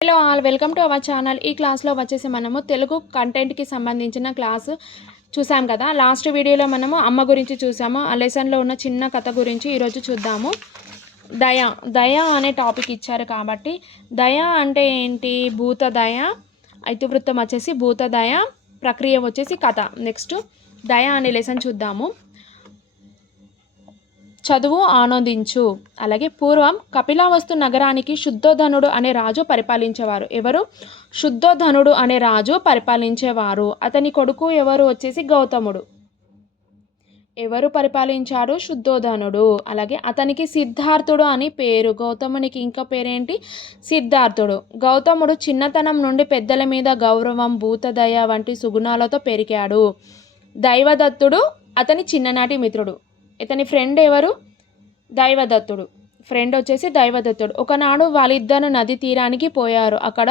Hello all welcome to our channel. ఈ క్లాస్లో వచ్చేసి మనము తెలుగు కంటెంట్కి సంబంధించిన క్లాసు చూసాం కదా. లాస్ట్ వీడియోలో మనము అమ్మ గురించి చూసాము. ఆ లెసన్లో ఉన్న చిన్న కథ గురించి ఈరోజు చూద్దాము. దయ దయ అనే టాపిక్ ఇచ్చారు కాబట్టి దయ అంటే ఏంటి? భూత దయ, ఇతివృత్తం వచ్చేసి భూత దయ, ప్రక్రియ వచ్చేసి కథ. నెక్స్ట్ దయ అనే లెసన్ చూద్దాము. చదువు ఆనందించు. అలాగే పూర్వం కపిలావస్తు నగరానికి శుద్ధోధనుడు అనే రాజు పరిపాలించేవారు. ఎవరు? శుద్ధోధనుడు అనే రాజు పరిపాలించేవారు. అతని కొడుకు ఎవరు? వచ్చేసి గౌతముడు. ఎవరు పరిపాలించారు? శుద్ధోధనుడు. అలాగే అతనికి సిద్ధార్థుడు అని పేరు. గౌతమునికి ఇంకా పేరేంటి? సిద్ధార్థుడు. గౌతముడు చిన్నతనం నుండి పెద్దల మీద గౌరవం, భూతదయ వంటి సుగుణాలతో పెరిగాడు. దైవదత్తుడు అతని చిన్ననాటి మిత్రుడు. ఇతని ఫ్రెండ్ ఎవరు? దైవదత్తుడు. ఫ్రెండ్ వచ్చేసి దైవదత్తుడు. ఒకనాడు వాళ్ళిద్దరు నది తీరానికి పోయారు. అక్కడ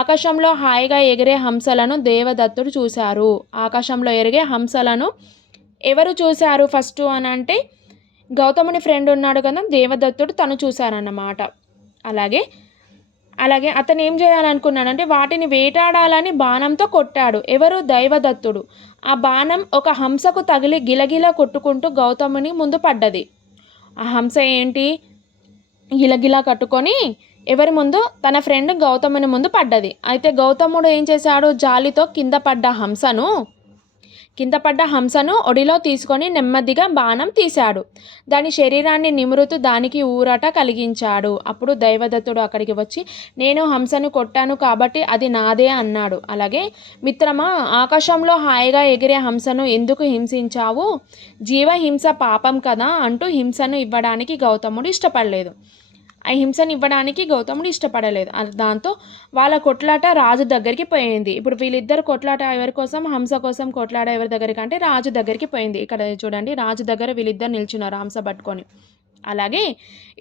ఆకాశంలో హాయిగా ఎగిరే హంసలను దేవదత్తుడు చూశారు. ఆకాశంలో ఎగిరే హంసలను ఎవరు చూశారు ఫస్ట్ అని అంటే గౌతముని ఫ్రెండ్ ఉన్నాడు కదా, దేవదత్తుడు, తను చూశారన్నమాట. అలాగే అతను ఏం చేయాలనుకున్నాడంటే వాటిని వేటాడాలని బాణంతో కొట్టాడు. ఎవరు? దైవదత్తుడు. ఆ బాణం ఒక హంసకు తగిలి గిలగిల కొట్టుకుంటూ గౌతముని ముందు పడ్డది. ఆ హంస ఏంటి? గిలగిలా కట్టుకొని ఎవరి ముందు? తన ఫ్రెండ్ గౌతముని ముందు పడ్డది. అయితే గౌతముడు ఏం చేశాడు? జాలితో కింద పడ్డ హంసను ఒడిలో తీసుకొని నెమ్మదిగా బాణం తీశాడు. దాని శరీరాన్ని నిమురుతూ దానికి ఊరట కలిగించాడు. అప్పుడు దైవదత్తుడు అక్కడికి వచ్చి, నేను హంసను కొట్టాను కాబట్టి అది నాదే అన్నాడు. అలాగే, మిత్రమా, ఆకాశంలో హాయిగా ఎగిరే హంసను ఎందుకు హింసించావు? జీవహింస పాపం కదా అంటూ హింసను ఇవ్వడానికి గౌతముడు ఇష్టపడలేదు. దాంతో వాళ్ళ కొట్లాట రాజు దగ్గరికి పోయింది. ఇప్పుడు వీళ్ళిద్దరు కొట్లాట ఎవరి కోసం? హంస కోసం కొట్లాట ఎవరి దగ్గరికి అంటే రాజు దగ్గరికి పోయింది. ఇక్కడ చూడండి, రాజు దగ్గర వీళ్ళిద్దరు నిల్చున్నారు హంస పట్టుకొని. అలాగే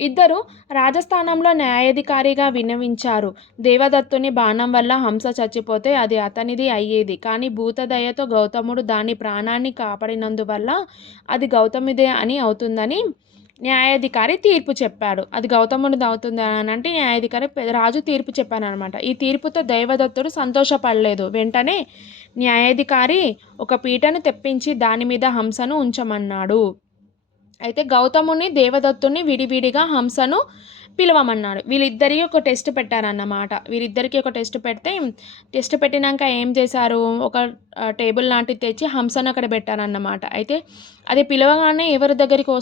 ఇద్దరు రాజస్థానంలో న్యాయాధికారిగా విన్నవించారు. దేవదత్తుని బాణం వల్ల హంస చచ్చిపోతే అది అతనిది అయ్యేది. కానీ భూతదయతో గౌతముడు దాని ప్రాణాన్ని కాపాడినందువల్ల అది గౌతమిదే అని అవుతుందని న్యాయాధికారి తీర్పు చెప్పాడు. అది గౌతముడిది అవుతుంది అని అంటే రాజు తీర్పు చెప్పానమాట. ఈ తీర్పుతో దైవదత్తుడు సంతోషపడలేదు. వెంటనే న్యాయాధికారి ఒక పీటను తెప్పించి దాని మీద హంసను ఉంచమన్నాడు. అయితే గౌతముని, దేవదత్తుని విడివిడిగా హంసను పిలవమన్నాడు. వీళ్ళిద్దరికి ఒక టెస్ట్ పెట్టారన్నమాట. టెస్ట్ పెట్టినాక ఏం చేశారు? ఒక టేబుల్ లాంటిది తెచ్చి హంసను అక్కడ పెట్టారన్నమాట. అయితే అది పిలవగానే ఎవరి దగ్గరికి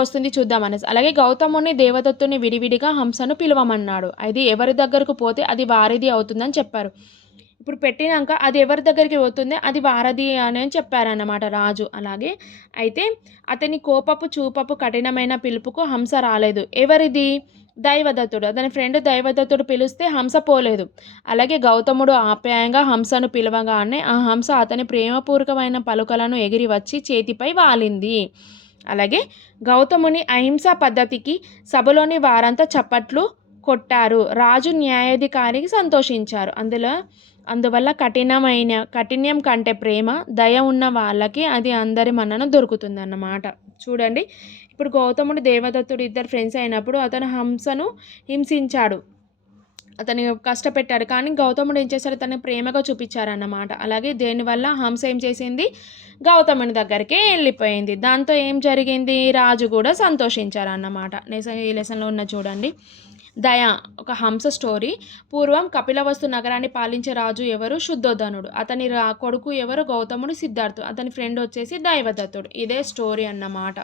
వస్తుంది చూద్దామనేసి. అలాగే గౌతముని, దేవదత్తుని విడివిడిగా హంసను పిలవమన్నాడు. అది ఎవరి దగ్గరకు పోతే అది వారిది అవుతుందని చెప్పారు. ఇప్పుడు పెట్టినాక అది ఎవరి దగ్గరికి పోతుంది? అది వారది అని చెప్పారన్నమాట రాజు. అలాగే అయితే అతని చూపపు కఠినమైన పిలుపుకు హంస రాలేదు. ఎవరిది? దైవదత్తుడు. అతని ఫ్రెండ్ దైవదత్తుడు పిలిస్తే హంస పోలేదు. అలాగే గౌతముడు ఆప్యాయంగా హంసను పిలవగానే ఆ హంస అతని ప్రేమపూర్వకమైన పలుకలను ఎగిరి వచ్చి చేతిపై వాలింది. అలాగే గౌతముని అహింసా పద్ధతికి సభలోని వారంతా చప్పట్లు కొట్టారు. రాజు, న్యాయాధికారికి సంతోషించారు. అందువల్ల కఠిన్యం కంటే ప్రేమ, దయ ఉన్న వాళ్ళకి అది అందరి మన్నన దొరుకుతుంది అన్నమాట. చూడండి, ఇప్పుడు గౌతముడు, దేవదత్తుడు ఇద్దరు ఫ్రెండ్స్ అయినప్పుడు అతను హంసను హింసించాడు, అతని కష్టపెట్టాడు. కానీ గౌతముడు ఏం చేశాడు? తనని ప్రేమగా చూపించారన్నమాట. అలాగే దేనివల్ల హంస ఏం చేసింది? గౌతముని దగ్గరికే వెళ్ళిపోయింది. దాంతో ఏం జరిగింది? రాజు కూడా సంతోషించారన్నమాట. ఈ లెసన్లో ఉన్న చూడండి, దయ ఒక హంస స్టోరీ. పూర్వం కపిలవస్తు నగరాన్ని పాలించే రాజు ఎవరు? శుద్ధోధనుడు. అతని కొడుకు ఎవరు? గౌతముడు, సిద్ధార్థుడు. అతని ఫ్రెండ్ వచ్చేసి దైవదత్తుడు. ఇదే స్టోరీ అన్నమాట.